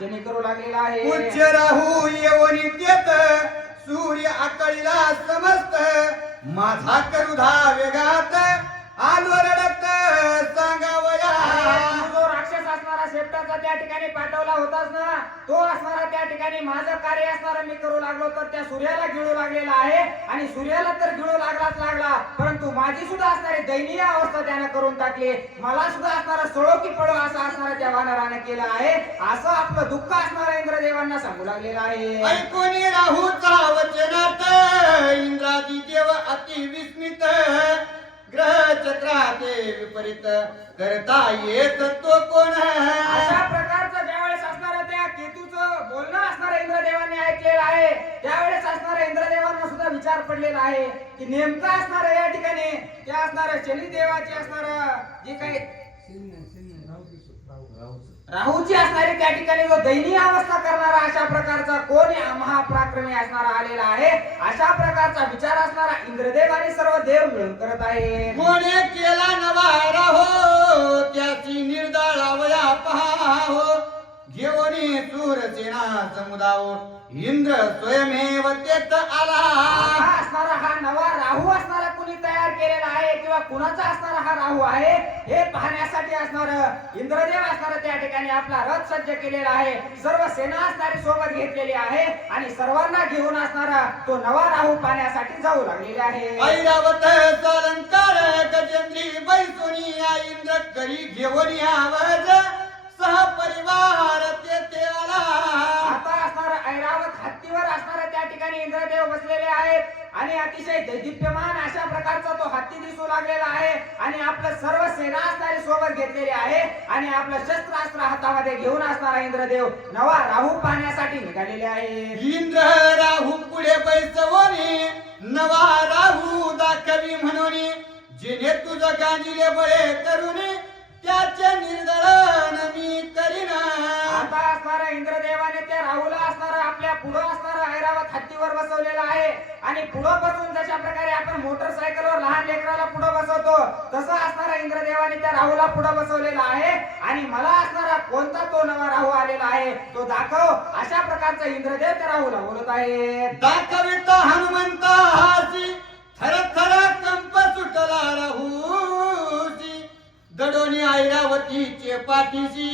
शनी करू लागलेला आहे. उच्च राहू येवनी तेत सूर्य आकळीला समस्त माझा करुधा वेगात आलो रडत सांगावया. जो राक्षस असणारा शेपटाचा त्या ठिकाणी पाठवला होतास ना, तो असणारा त्या ठिकाणी माझं कार्य असणारा मी करू लागलो तर त्या सूर्याला गिळू लागलेला आहे. आणि सूर्याला तर गिळू लागलाच लागला, परंतु माझी सुद्धा असणारी दयनीय अवस्था त्यानं करून टाकली. मला सुद्धा असणारा सळो की पळो असं असणारा त्या वानराने केलं आहे. असं आपलं दुःख असणारा इंद्रदेवांना सांगू लागलेलं आहे. ऐकून राहूचा वचनात इंद्रादी देव अति विस्मित ग्रह चक्राते विपरीत करता येत तो कोण. अशा प्रकारचं ज्यावेळेस असणारा त्या केतूचं बोलणं असणाऱ्या इंद्रदेवांनी ऐकलेलं आहे, त्यावेळेस असणाऱ्या इंद्रदेवांना सुद्धा विचार पडलेला आहे की नेमकं असणारं या ठिकाणी त्या असणाऱ्या शनिदेवाची असणारं जे काही राहूची असणारी त्या ठिकाणी जो दयनीय अवस्था करणारा अशा प्रकारचा कोण महापराक्रमी असणारा आलेला आहे. अशा प्रकारचा विचार असणारा इंद्रदेव आणि सर्व देव मिळून करत आहे. कोणे केला नवा राहो त्याची निर्दाळावया पहाहो घेऊनी सूरसेना समुदाव इंद्र स्वयमेव तेत आला. असणारा हा नवा राहू असणारा कुणी तयार केलेला आहे किंवा कुणाचा असणारा हा राहू आहे हे पाहण्यासाठी असणार इंद्रदेव असणारा त्या ठिकाणी आपला रथ सज्ज केलेला आहे. सर्व सेना असणारी सोबत घेतलेली आहे आणि सर्वांना घेऊन असणारा तो नवा राहू पाहण्यासाठी जाऊ लागलेले आहे. ऐरावत अलंकार गजेंद्री बैसोनी इंद्र करी घेऊन आवाज सहपरिवार तेथे आला. आता असणारा ऐरावत हत्तीवर असणारा त्या ठिकाणी इंद्रदेव बसलेले आहेत आणि अतिशय दैदिप्यमान अशा प्रकारचा तो हत्ती दिसू लागलेला आहे. आणि आपलं सर्व सेना असणारी सोबत घेतलेली आहे आणि आपलं शस्त्रास्त्र हातामध्ये घेऊन असणारा इंद्रदेव नवा राहू पाहण्यासाठी निघालेले आहे. इंद्र राहू पुढे बैसवणी नवा राहू दाखवी म्हणून जिने तुझं गांजिले बळे करून त्याचे निर्दळन मी करीन. आता असणारा इंद्रदेवाने त्या राहूला असणारा आपल्या पुढं असणारा ऐरावत हत्तीवर बसवलेला आहे. आणि पुढं बसून जशा प्रकारे आपण मोटरसायकलवर लहान लेकराला पुढं बसवतो तसं असणारा इंद्रदेवाने त्या राहूला पुढं बसवलेला आहे. आणि मला असणारा कोणता तो नवा राहू आलेला आहे तो दाखव अशा प्रकारचा इंद्रदेव त्या राहूला बोलत आहे. दाखवित हनुमंत हासी थर थर कंप सुटला राहूसी दडोनी ऐरावतीचे पाठीशी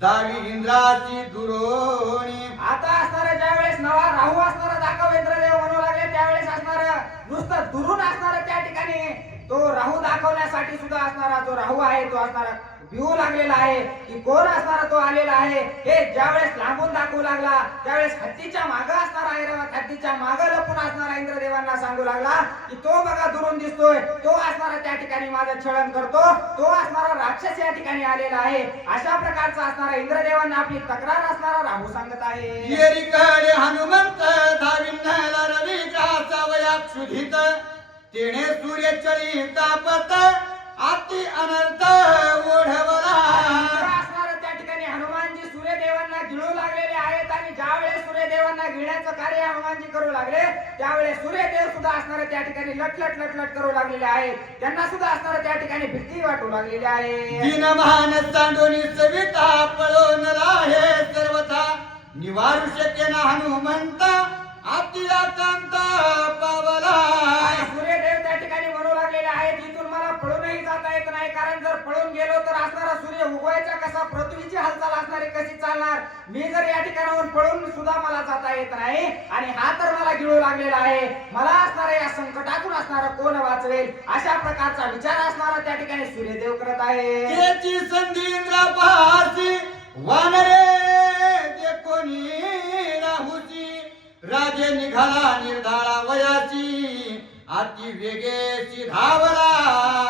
दावी इंद्राची दुरोणी. आता असणारा ज्यावेळेस नवा राहू असणारा दाखव इंद्रदेव म्हणू लागले त्यावेळेस असणारा नुसतं दुरून असणारा त्या ठिकाणी तो राहू दाखवण्यासाठी सुद्धा असणारा जो राहू आहे तो असणारा भिवू लागलेला आहे की कोण असणारा तो आलेला आहे. हे ज्यावेळेस लांबून दाखवू लागला त्यावेळेस हत्तीच्या मागं असणारा ऐरावत हत्तीच्या मागं लपून असणारा इंद्रदेवांना सांगू लागला की तो बघा दुरून दिसतोय, तो असणारा त्या ठिकाणी माझं छळन करतो, तो असणारा राक्षस या ठिकाणी आलेला आहे. अशा प्रकारचा असणारा इंद्रदेवांना आपली तक्रार असणारा राहू सांगत आहे. येरीकडे हनुमंत धाविन्नला रवी ग्रासा वयात शुधित तेणे सूर्य चळी कापत अति अनर्थ ओढवला. असणारा त्या ठिकाणी हनुमानजी सूर्यदेवांना गिळू लागलेले आहेत आणि ज्यावेळेस सूर्यदेवांना गिळण्याचं कार्य हनुमानजी करू लागले त्यावेळेस सूर्यदेव सुद्धा असणारे त्या ठिकाणी लटलट लटलट करू लागलेले आहेत. त्यांना सुद्धा असणारे त्या ठिकाणी भीती वाटू लागलेली आहे. दिनमान सांडोनी सविता पळून राहे सर्वथा निवारू शकेना हनुमंत अतिला कांत पावला. सूर्यदेव त्या ठिकाणी म्हणू लागलेले आहेत इथून मला पळूनही जाता येत नाही, कारण जर पळून गेलो तर असणारा सूर्य उगवायचा कसा, पृथ्वीची हालचाल असणारी कशी चालणार. मी जर या ठिकाणाहून पळून सुद्धा मला जाता येत नाही आणि हा तर मला गिळू लागलेला आहे. मला असणारा या संकटातून असणारा कोण वाचवेल अशा प्रकारचा विचार असणारा त्या ठिकाणी सूर्यदेव करत आहे. त्याची संधी इंद्रा पाहासी वानरे ते कोणी राहूची राजे निघाला निर्धाळा वयाची अति वेगेची धावला.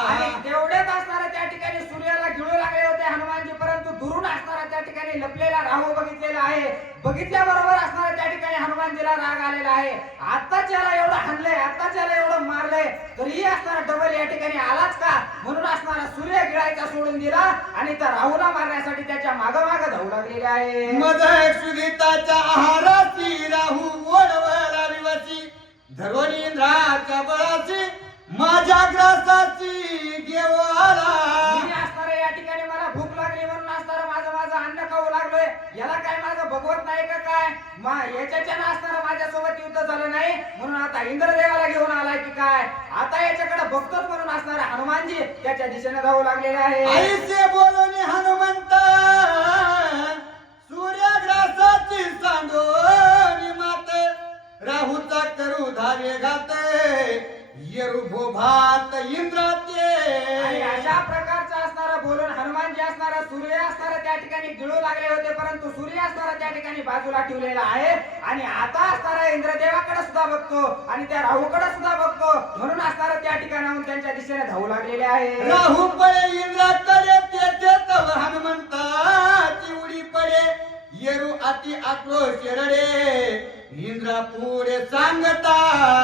आणि तेवढेच असणारा त्या ठिकाणी सूर्याला गिळू लागले होते हनुमानजी, परंतु दुरून असणारा त्या ठिकाणी लपलेला राहू बघितलेला आहे. बघितल्याबरोबर असणारा त्या ठिकाणी हनुमानजीला राग आलेला आहे. आत्ताच याला एवढं हाणलंय, आत्ताच याला एवढं मारलंय तरीही असणारा डबल या ठिकाणी आलाच का म्हणून असणारा सूर्य गिळायचा सोडून दिला आणि त्या राहूला मारण्यासाठी त्याच्या मागं मागं धावू लागलेले आहे. मद सुदिताच्या आहाराची राहू ओढवला विवसी धरून इंद्राच्या बळाची माझ्या ग्रासाची देव आला. मी असणारा या ठिकाणी मला भूक लागली म्हणून असणारा माझं अन्न खाऊ लागलोय याला काय माझं भगवत नाही का काय याच्याच्यानं असणारं माझ्यासोबत युद्ध झालं नाही म्हणून आता इंद्रदेवाला घेऊन आलाय की काय आता याच्याकडे बघतोच म्हणून असणारा हनुमानजी त्याच्या दिशेने धावू लागलेले आहे. आईसे बोलून हनुमंत सूर्यग्रासाची सांडोनी मात राहूचा करू धारे घात येरुभो भात इंद्राचे. आणि अशा प्रकारचं असणारं बोलून हनुमानजी असणारा सूर्य असणारा त्या ठिकाणी गिळू लागले होते परंतु सूर्य असणारा त्या ठिकाणी बाजूला ठेवलेला आहे आणि आता असणारा इंद्रदेवाकडे सुद्धा बघतो आणि त्या राहूकडे सुद्धा बघतो म्हणून असणारा त्या ठिकाणाहून त्यांच्या दिशेने धावू लागलेले आहे. राहू पळे इंद्राकडे तेथे तव हनुमंताची उडी पडे येरू अति आक्रोश रडे इंद्रा पुढे सांगता.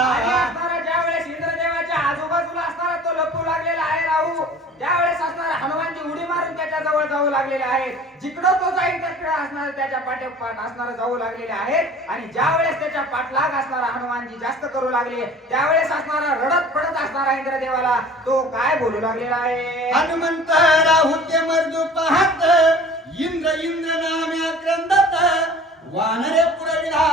आणि असणारा ज्यावेळेस इंद्रदेवाच्या आजूबाजूला असणारा तो लपू लागलेला आहे राहू त्यावेळेस असणारा हनुमानजी उडी मारून त्याच्या जवळ जाऊ लागलेले आहेत जिकडं तो जाईल तिकडे असणारा त्याच्या पाठोपाठ असणारा जाऊ लागलेले आहेत आणि ज्यावेळेस त्याच्या पाठलाग असणारा हनुमानजी जास्त करू लागले त्यावेळेस असणारा रडत पडत असणारा इंद्रदेवाला तो काय बोलू लागलेला आहे. हनुमंत राहू ते मर्दू पाहत इंद्र इंद्र नाम्या क्रंदत वानरे पुरविला